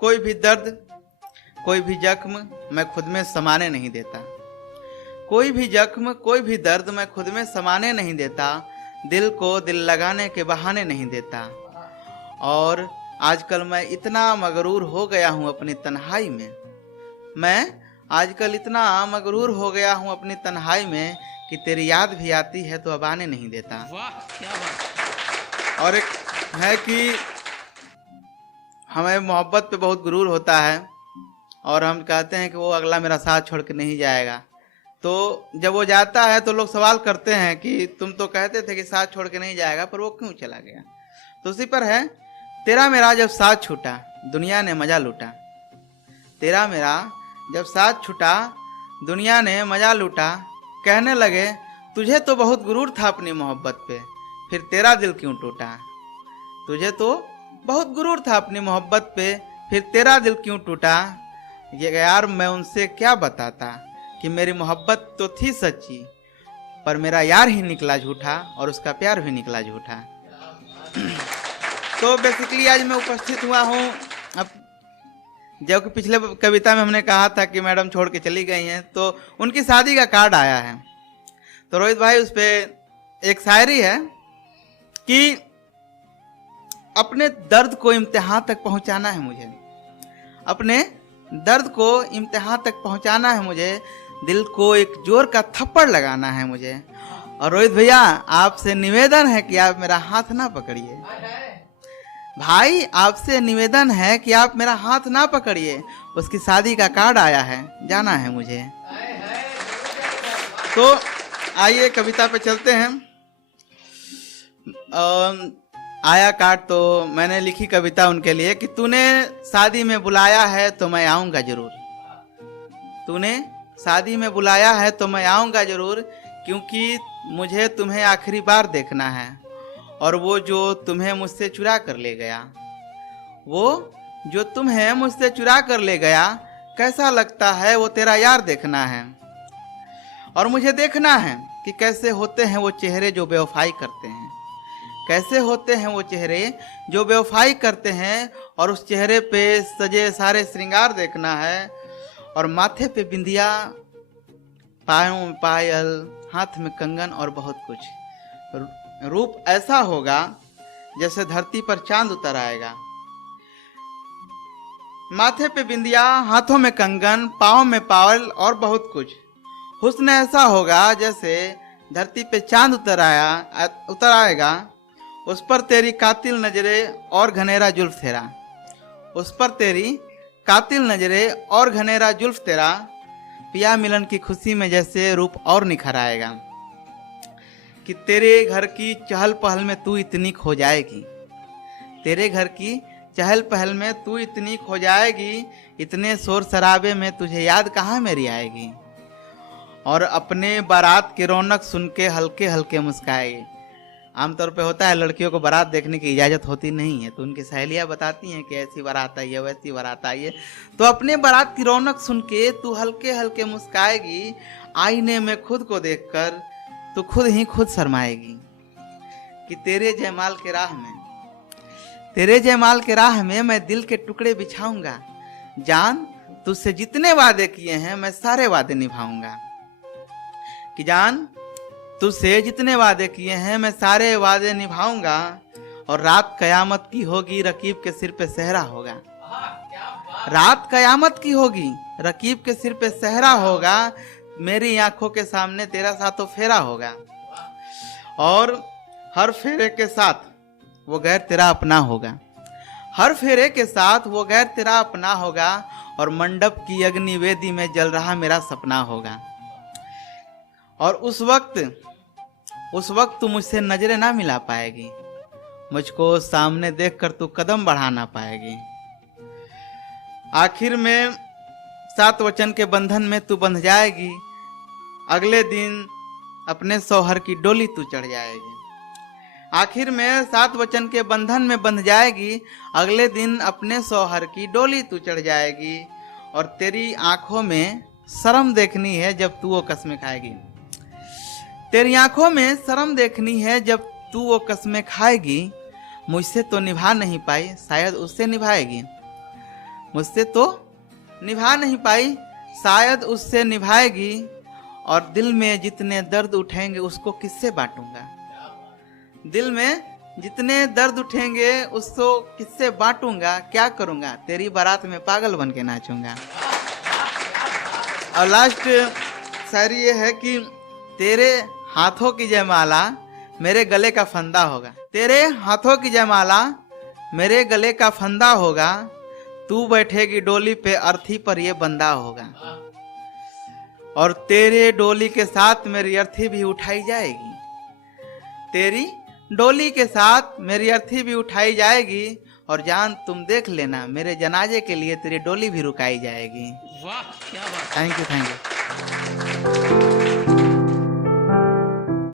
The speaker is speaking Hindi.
कोई भी दर्द, कोई भी जख्म मैं खुद में समाने नहीं देता। कोई भी जख्म, कोई भी दर्द मैं खुद में समाने नहीं देता। दिल को दिल लगाने के बहाने नहीं देता। और आजकल मैं इतना मगरूर हो गया हूँ अपनी तन्हाई में। मैं आजकल इतना मगरूर हो गया हूँ अपनी तन्हाई में कि तेरी याद भी आती है तो अब आने नहीं देता। वाह क्या बात। और एक है कि हमें मोहब्बत पे बहुत गुरूर होता है और हम कहते हैं कि वो अगला मेरा साथ छोड़ के नहीं जाएगा। तो जब वो जाता है तो लोग सवाल करते हैं कि तुम तो कहते थे कि साथ छोड़ के नहीं जाएगा, पर वो क्यों चला गया। तो उसी पर है, तेरा मेरा जब साथ छूटा दुनिया ने मजा लूटा। तेरा मेरा जब साथ छूटा दुनिया ने मजा लूटा। कहने लगे तुझे तो बहुत गुरूर था अपनी मोहब्बत पे, फिर तेरा दिल क्यों टूटा। तुझे तो बहुत गुरूर था अपनी मोहब्बत पे, फिर तेरा दिल क्यों टूटा। ये यार मैं उनसे क्या बताता कि मेरी मोहब्बत तो थी सच्ची, पर मेरा यार ही निकला झूठा और उसका प्यार भी निकला झूठा। तो बेसिकली आज मैं उपस्थित हुआ हूँ। अब जब पिछले कविता में हमने कहा था कि मैडम छोड़ के चली गई हैं, तो उनकी शादी का कार्ड आया है। तो रोहित भाई उस पर एक शायरी है कि अपने दर्द को इम्तिहान तक पहुंचाना है मुझे, अपने दर्द को इम्तिहान तक पहुंचाना है मुझे, दिल को एक जोर का थप्पड़ लगाना है मुझे। और रोहित भैया आपसे निवेदन है कि आप मेरा हाथ ना पकड़िए। भाई आपसे निवेदन है कि आप मेरा हाथ ना पकड़िए, उसकी शादी का कार्ड आया है, जाना है मुझे। तो आइए कविता पे चलते हैं। आया कार्ड तो मैंने लिखी कविता उनके लिए कि तूने शादी में बुलाया है तो मैं आऊंगा जरूर। तूने शादी में बुलाया है तो मैं आऊंगा जरूर, क्योंकि मुझे तुम्हें आखिरी बार देखना है। और वो जो तुम्हें मुझसे चुरा कर ले गया, वो जो तुम्हें मुझसे चुरा कर ले गया, कैसा लगता है वो तेरा यार देखना है। और मुझे देखना है कि कैसे होते हैं वो चेहरे जो बेवफाई करते हैं, कैसे होते हैं वो चेहरे जो बेवफाई करते हैं। और उस चेहरे पे सजे सारे श्रृंगार देखना है। और माथे पे बिंदिया, पायों में पायल, हाथ में कंगन और बहुत कुछ। रूप ऐसा होगा जैसे धरती पर चांद उतर आएगा। माथे पे बिंदिया, हाथों में कंगन, पाँव में पायल और बहुत कुछ। हुस्न ऐसा होगा जैसे धरती पे चांद उतर आएगा। उस पर तेरी कातिल नजरें और घनेरा जुल्फ तेरा, उस पर तेरी कातिल नजरें और घनेरा जुल्फ तेरा। पिया मिलन की खुशी में जैसे रूप और निखर आएगा। कि तेरे घर की चहल पहल में तू इतनी खो जाएगी, तेरे घर की चहल पहल में तू इतनी खो जाएगी, इतने शोर शराबे में तुझे याद कहाँ मेरी आएगी। और अपने बारात की रौनक सुन के हल्के हल्के मुस्काएगी। आमतौर पे होता है लड़कियों को बारात देखने की इजाज़त होती नहीं है, तो उनकी सहेलियाँ बताती हैं कि ऐसी बारात आई है, वैसी बारात आई है। तो अपने बारात की रौनक सुन के तू हल्के हल्के मुस्काएगी। आईने में खुद को देखकर तू खुद ही खुद शर्माएगी। कि तेरे जयमाल के राह में, तेरे जयमाल के राह में मैं दिल के टुकड़े बिछाऊंगा। जान तुझसे जितने वादे किए हैं मैं सारे वादे निभाऊंगा। कि जान तुझसे जितने वादे किए हैं मैं सारे वादे निभाऊंगा। और रात कयामत की होगी, रकीब के सिर पे सहरा होगा। रात कयामत की होगी, रकीब के सिर पे सहरा होगा। मेरी आंखों के सामने तेरा साथों फेरा होगा। और हर फेरे के साथ वो गैर तेरा अपना होगा, हर फेरे के साथ वो गैर तेरा अपना होगा। और मंडप की अग्नि वेदी में जल रहा मेरा सपना होगा। और उस वक्त तू मुझसे नजरें ना मिला पाएगी, मुझको सामने देखकर तू कदम बढ़ा ना पाएगी। आखिर में 7 वचन के बंधन में तू बंध जाएगी। अगले दिन अपने शौहर की डोली तू चढ़ जाएगी। आखिर में 7 वचन के बंधन में बंध जाएगी। अगले दिन अपने शौहर की डोली तू चढ़ जाएगी। और तेरी आंखों में शर्म देखनी है जब तू वो कस्में खाएगी। तेरी आंखों में शर्म देखनी है जब तू वो कस्में खाएगी। मुझसे तो निभा नहीं पाई, शायद उससे निभाएगी। मुझसे तो निभा नहीं पाई, शायद उससे निभाएगी। और दिल में जितने दर्द उठेंगे उसको किससे बांटूंगा। दिल में जितने दर्द उठेंगे उसको किससे बांटूंगा। क्या करूंगा, तेरी बारात में पागल बन के नाचूंगा। और लास्ट शायरी ये है कि तेरे हाथों की जयमाला मेरे गले का फंदा होगा। तेरे हाथों की जयमाला मेरे गले का फंदा होगा। तू बैठेगी डोली पे, अर्थी पर ये बंदा होगा। और तेरे डोली के साथ मेरी अर्थी भी उठाई जाएगी। तेरी डोली के साथ मेरी अर्थी भी उठाई जाएगी। और जान तुम देख लेना, मेरे जनाजे के लिए तेरी डोली भी रुकाई जाएगी। वाह क्या बात। Thank you, thank you.